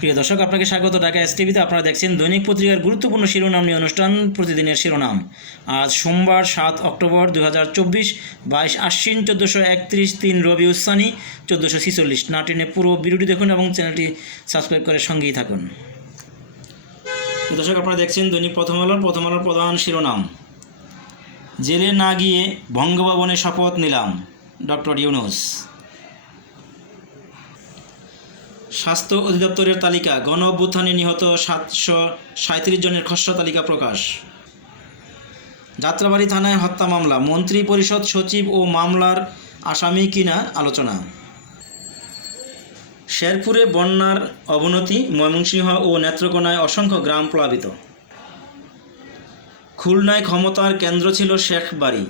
প্রিয় দর্শক, আপনাকে স্বাগত। ঢাকা এস টিভিতে আপনারা দেখছেন দৈনিক পত্রিকার গুরুত্বপূর্ণ শিরোনাম নিয়ে অনুষ্ঠান প্রতিদিনের শিরোনাম। আজ সোমবার সাত অক্টোবর দু হাজার চব্বিশ, বাইশ আশ্বিন, চোদ্দোশো একত্রিশ, তিন রবি উসানি চোদ্দোশো ছিচল্লিশ। নাটিনে পুরো ভিডিওটি দেখুন এবং চ্যানেলটি সাবস্ক্রাইব করে সঙ্গেই থাকুন। দর্শক, আপনারা দেখছেন দৈনিক প্রথম আলোর প্রথম আলোর প্রধান শিরোনাম। জেলে না গিয়ে বঙ্গভবনে শপথ নিলাম, ডক্টর ইউনুস। স্বাস্থ্য অধিদপ্তরের তালিকা, গণ অভ্যুত্থানে নিহত সাতশো সাঁত্রিশ জনের খসড়া তালিকা প্রকাশ। যাত্রাবাড়ি থানায় হত্যা মামলা মন্ত্রী পরিষদ সচিব ও মামলার আসামি কিনা আলোচনা। শেরপুরে বন্যার অবনতি, ময়মনসিংহ ও নেত্রকোনায় অসংখ্য গ্রাম প্লাবিত। খুলনায় ক্ষমতার কেন্দ্র ছিল শেখ বাড়ি।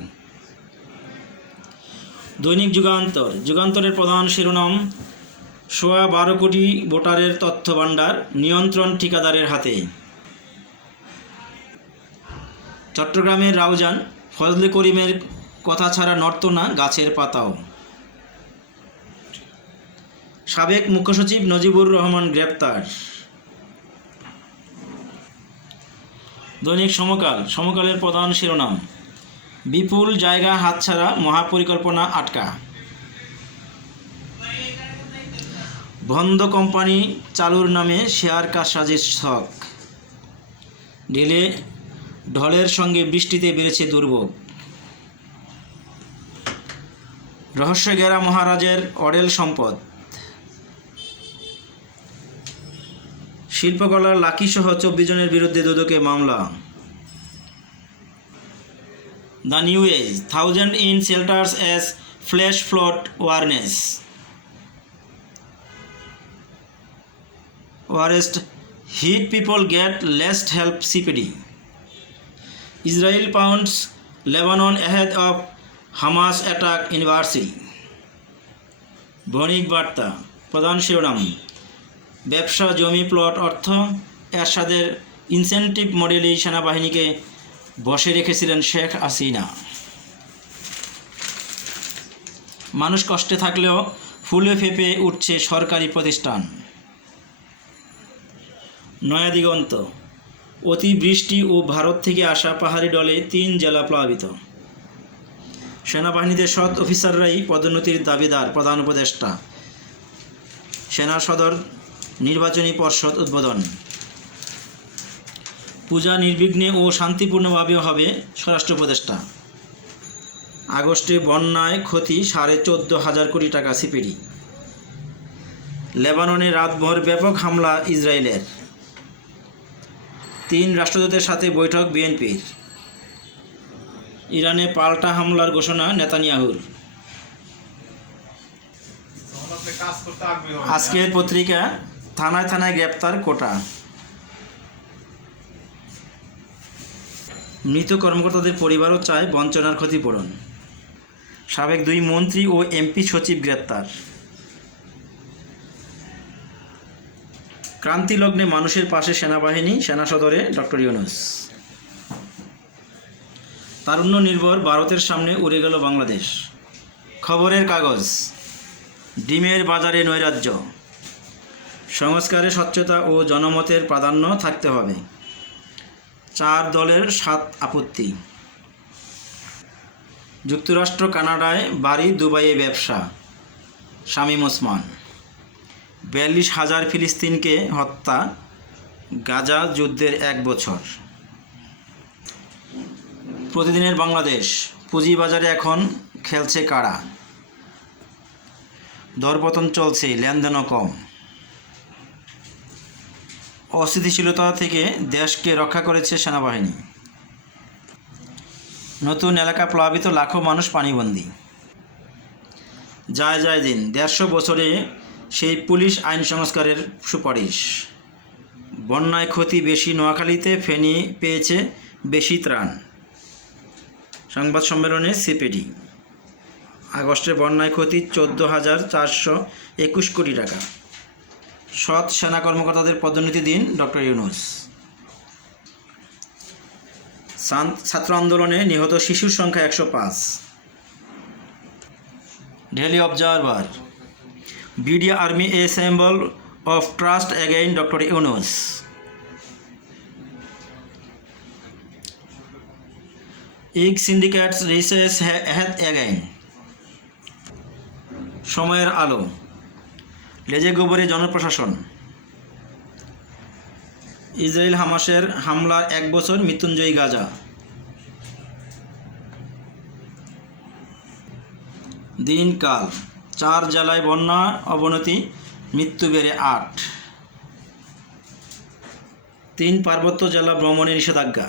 দৈনিক যুগান্তর, যুগান্তরের প্রধান শিরোনাম সোয়া বারো কোটি ভোটারের তথ্য ভাণ্ডার নিয়ন্ত্রণ ঠিকাদারের হাতে। চট্টগ্রামের রাউজান, ফজলে করিমের কথা ছাড়া নড়ত না গাছের পাতাও। সাবেক মুখ্যসচিব নজিবুর রহমান গ্রেপ্তার। দৈনিক সমকাল, সমকালের প্রধান শিরোনাম, বিপুল জায়গা হাতছাড়া মহাপরিকল্পনা আটকা। বন্ধ কোম্পানি চালুর নামে শেয়ার কারসাজির ছক ঢিলে ঢলের সঙ্গে বৃষ্টিতে বেড়েছে দুর্ভোগ। রহস্য গেরা মহারাজের অডেল সম্পদ। শিল্পকলার লাকিসহ চব্বিশ জনের বিরুদ্ধে দুদকে মামলা। The new age, thousand in shelters as flash flood worsens. Worst heat people get least help CPD. Israel pounds, Lebanon ahead of Hamas attack anniversary. Bonik Barta, প্রধান শিরোনাম, ব্যবসা, জমি, প্লট, অর্থ, এরশাদের ইনসেন্টিভ মডেলেই সেনাবাহিনীকে বসে রেখেছিলেন শেখ হাসিনা। মানুষ কষ্টে থাকলেও ফুলে ফেপে উঠছে সরকারি প্রতিষ্ঠান। নয়াদিগন্ত। অতিবৃষ্টি ও ভারত থেকে আসা পাহাড়ি ডলে তিন জেলা প্লাবিত। সেনাবাহিনীতে সৎ অফিসাররাই পদোন্নতির দাবিদার প্রধান উপদেষ্টা। সেনা সদর নির্বাচনী পর্ষদ উদ্বোধন। পূজা নির্বিঘ্নে ও শান্তিপূর্ণভাবে হবে স্বরাষ্ট্র উপদেষ্টা। আগস্টে বন্যায় ক্ষতি সাড়ে চোদ্দ হাজার কোটি টাকা সিপিডি। লেবাননে রাতভর ব্যাপক হামলা ইসরায়েলের। তিন রাষ্ট্রদূতের সাথে বৈঠক বিএনপির। ইরানে পাল্টা হামলার ঘোষণা নেতানিয়াহুর। আজকের পত্রিকা, থানায় থানায় গ্রেপ্তার কোটা। মৃত কর্মকর্তাদের পরিবারও চায় বঞ্চনার ক্ষতিপূরণ। সাবেক দুই মন্ত্রী ও এমপি সচিব গ্রেপ্তার। ক্রান্তিলগ্নে মানুষের পাশে সেনাবাহিনী, সেনা সদরে ডক্টর ইউনুস। তারুণ্য নির্ভর ভারতের সামনে উড়ে গেল বাংলাদেশ। খবরের কাগজ, ডিমের বাজারে নৈরাজ্য। সংস্কারে স্বচ্ছতা ও জনমতের প্রাধান্য থাকতে হবে। চার দলের সাত আপত্তি। যুক্তরাষ্ট্র কানাডায় বাড়ি দুবাইয়ে ব্যবসা। শামীম ওসমান। বিয়াল্লিশ হাজার ফিলিস্তিনকে হত্যা গাজা যুদ্ধের এক বছর। প্রতিদিনের বাংলাদেশ, পুঁজিবাজারে এখন খেলছে কারা? দরপতন চলছে, লেনদেনও কম। অস্থিতিশীলতা থেকে দেশকে রক্ষা করেছে সেনাবাহিনী। নতুন এলাকা প্লাবিত লাখো মানুষ পানিবন্দী। যায় যায় দিন, দেড়শো বছরে সেই পুলিশ আইন সংস্কারের সুপারিশ। বন্যায় ক্ষতি বেশি নোয়াখালীতে ফেনী পেয়েছে বেশি ত্রাণ। সংবাদ সম্মেলনে সিপিডি। আগস্টে বন্যায় ক্ষতি চোদ্দ হাজার চারশো একুশ কোটি টাকা। সৎ সেনা কর্মকর্তাদের পদোন্নতি দিন ডক্টর ইউনুস। ছাত্র আন্দোলনে নিহত শিশুর সংখ্যা একশো পাঁচ। Daily Observer. BDO army assemble of trust again doctor Yunus ইগ syndicates research হ্যাথ অ্যাগেইন সময়ের আলো লেজে গোবরে জনপ্রশাসন ইসরায়েল হামাসের হামলার এক বছর মৃত্যুঞ্জয়ী গাজা দিন কাল চার জেলায় বন্যা, অবনতি, মৃত্যু বেড়ে আট। তিন পার্বত্য জেলা ভ্রমণে নিষেধাজ্ঞা।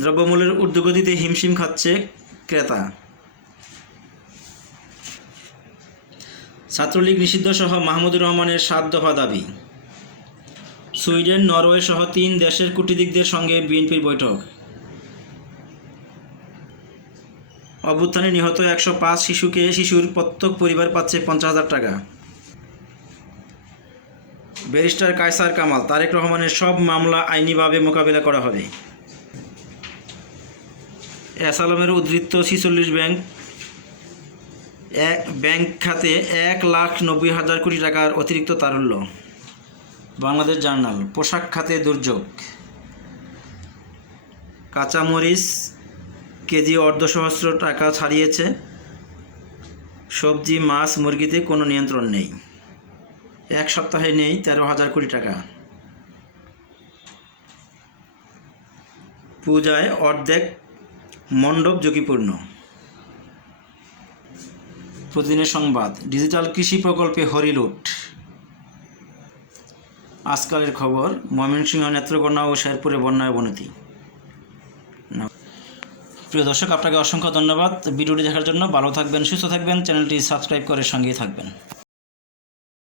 দ্রব্যমূল্যের ঊর্ধ্বগতিতে হিমশিম খাচ্ছে ক্রেতা। ছাত্রলীগ নিষিদ্ধ সহ মাহমুদুর রহমানের সাত দফা দাবি। সুইডেন, নরওয়ে সহ তিন দেশের কূটনীতিকদের সঙ্গে বিএনপির বৈঠক। অভ্যুত্থানে নিহত একশো পাঁচ শিশুকে শিশুর প্রত্যেক পরিবার পাচ্ছে পঞ্চাশ হাজার টাকা। ব্যারিস্টার কায়সার কামাল, তারেক রহমানের সব মামলা আইনিভাবে মোকাবেলা করা হবে। এস আলমের উদ্ধৃত্ত ছিচল্লিশ ব্যাংক ব্যাংক খাতে এক লাখ নব্বই হাজার কোটি টাকার অতিরিক্ত তারল্য। বাংলাদেশ জার্নাল, পোশাক খাতে দুর্যোগ। কাঁচামরিচ, কেজি অর্ধসহস্র টাকা ছাড়িয়েছে। সবজি, মাছ, মুরগিতে কোনো নিয়ন্ত্রণ নেই। এক সপ্তাহে নেই তেরো হাজার কোটি টাকা। পূজায় অর্ধেক মণ্ডপ ঝুঁকিপূর্ণ। প্রতিদিনের সংবাদ, ডিজিটাল কৃষি প্রকল্পে হরিলুট। আজকালের খবর, ময়মনসিংহ নেত্রকোনা ও শেরপুরে বন্যায় অবনতি। প্রিয় দর্শক, আপনাকে অসংখ্য ধন্যবাদ। ভিডিওটি দেখার জন্য ভালো থাকবেন, সুস্থ থাকবেন। চ্যানেলটি সাবস্ক্রাইব করে সঙ্গেই থাকবেন।